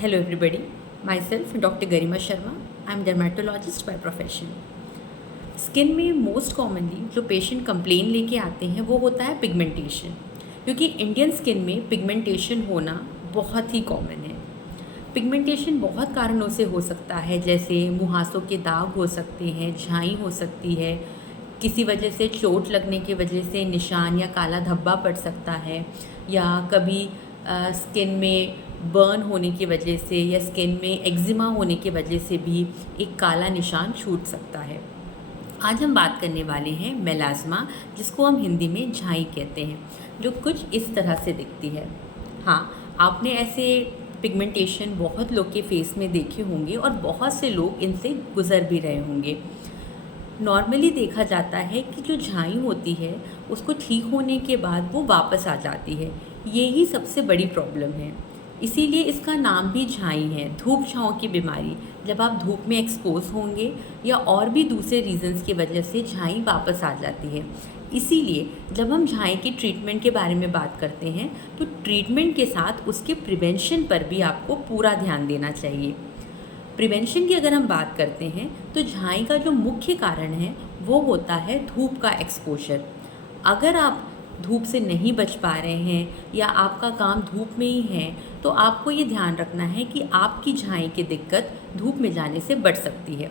Hello everybody, myself Dr. Garima Sharma. I am dermatologist by profession. Skin में most commonly जो patient complain लेके आते हैं वो होता है पिगमेंटेशन, क्योंकि इंडियन स्किन में पिगमेंटेशन होना बहुत ही कॉमन है। पिगमेंटेशन बहुत कारणों से हो सकता है, जैसे मुहासों के दाग हो सकते हैं, झाई हो सकती है, किसी वजह से चोट लगने की वजह से निशान या काला धब्बा पड़ सकता है, या कभी स्किन में बर्न होने की वजह से या स्किन में एक्जिमा होने की वजह से भी एक काला निशान छूट सकता है। आज हम बात करने वाले हैं मेलास्मा, जिसको हम हिंदी में झाई कहते हैं, जो कुछ इस तरह से दिखती है। हाँ, आपने ऐसे पिगमेंटेशन बहुत लोग के फेस में देखे होंगे और बहुत से लोग इनसे गुजर भी रहे होंगे। नॉर्मली देखा जाता है कि जो झाई होती है उसको ठीक होने के बाद वो वापस आ जाती है। ये ही सबसे बड़ी प्रॉब्लम है, इसीलिए इसका नाम भी झाई है, धूप छाँव की बीमारी। जब आप धूप में एक्सपोज होंगे या और भी दूसरे रीजंस की वजह से झाई वापस आ जाती है। इसीलिए जब हम झाई के ट्रीटमेंट के बारे में बात करते हैं तो ट्रीटमेंट के साथ उसके प्रिवेंशन पर भी आपको पूरा ध्यान देना चाहिए। प्रिवेंशन की अगर हम बात करते हैं तो झाई का जो मुख्य कारण है वो होता है धूप का एक्सपोजर। अगर आप धूप से नहीं बच पा रहे हैं या आपका काम धूप में ही है तो आपको ये ध्यान रखना है कि आपकी झाई की दिक्कत धूप में जाने से बढ़ सकती है।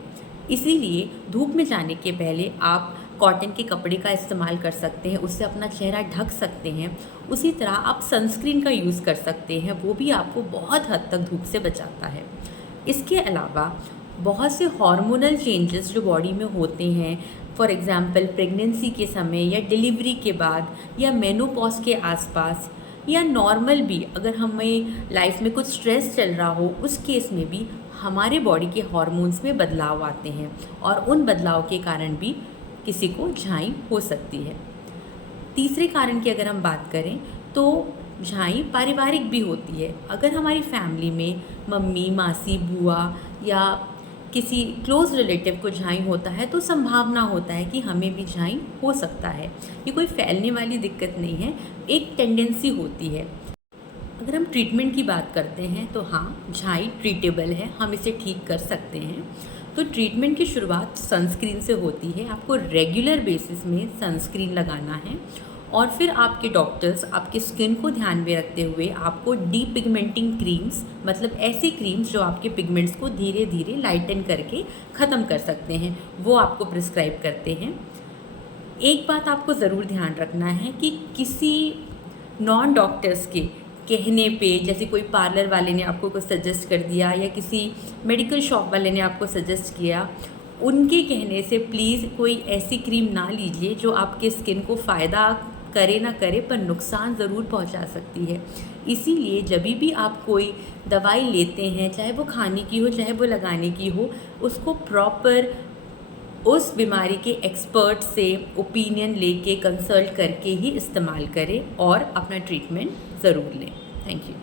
इसीलिए धूप में जाने के पहले आप कॉटन के कपड़े का इस्तेमाल कर सकते हैं, उससे अपना चेहरा ढक सकते हैं। उसी तरह आप सनस्क्रीन का यूज़ कर सकते हैं, वो भी आपको बहुत हद तक धूप से बचाता है। इसके अलावा बहुत से हार्मोनल चेंजेस जो बॉडी में होते हैं, फॉर एग्ज़ाम्पल प्रेगनेंसी के समय या डिलीवरी के बाद या मेनोपॉज के आसपास, या नॉर्मल भी अगर हमें लाइफ में कुछ स्ट्रेस चल रहा हो उस केस में भी हमारे बॉडी के हार्मोन्स में बदलाव आते हैं और उन बदलाव के कारण भी किसी को झाई हो सकती है। तीसरे कारण की अगर हम बात करें तो झाई पारिवारिक भी होती है। अगर हमारी फैमिली में मम्मी, मासी, बुआ या किसी क्लोज रिलेटिव को झाई होता है तो संभावना होता है कि हमें भी झाई हो सकता है। ये कोई फैलने वाली दिक्कत नहीं है, एक टेंडेंसी होती है। अगर हम ट्रीटमेंट की बात करते हैं तो हाँ, झाई ट्रीटेबल है, हम इसे ठीक कर सकते हैं। तो ट्रीटमेंट की शुरुआत सनस्क्रीन से होती है। आपको रेगुलर बेसिस में सनस्क्रीन लगाना है और फिर आपके डॉक्टर्स आपके स्किन को ध्यान में रखते हुए आपको डीपिगमेंटिंग क्रीम्स, मतलब ऐसी क्रीम्स जो आपके पिगमेंट्स को धीरे धीरे लाइटन करके ख़त्म कर सकते हैं, वो आपको प्रिस्क्राइब करते हैं। एक बात आपको ज़रूर ध्यान रखना है कि किसी नॉन डॉक्टर्स के कहने पे, जैसे कोई पार्लर वाले ने आपको कुछ सजेस्ट कर दिया या किसी मेडिकल शॉप वाले ने आपको सजेस्ट किया, उनके कहने से प्लीज़ कोई ऐसी क्रीम ना लीजिए जो आपके स्किन को फ़ायदा करे ना करे पर नुकसान ज़रूर पहुंचा सकती है। इसीलिए जब भी आप कोई दवाई लेते हैं, चाहे वो खाने की हो चाहे वो लगाने की हो, उसको प्रॉपर उस बीमारी के एक्सपर्ट से ओपिनियन लेके कंसल्ट करके ही इस्तेमाल करें और अपना ट्रीटमेंट ज़रूर लें। Thank you.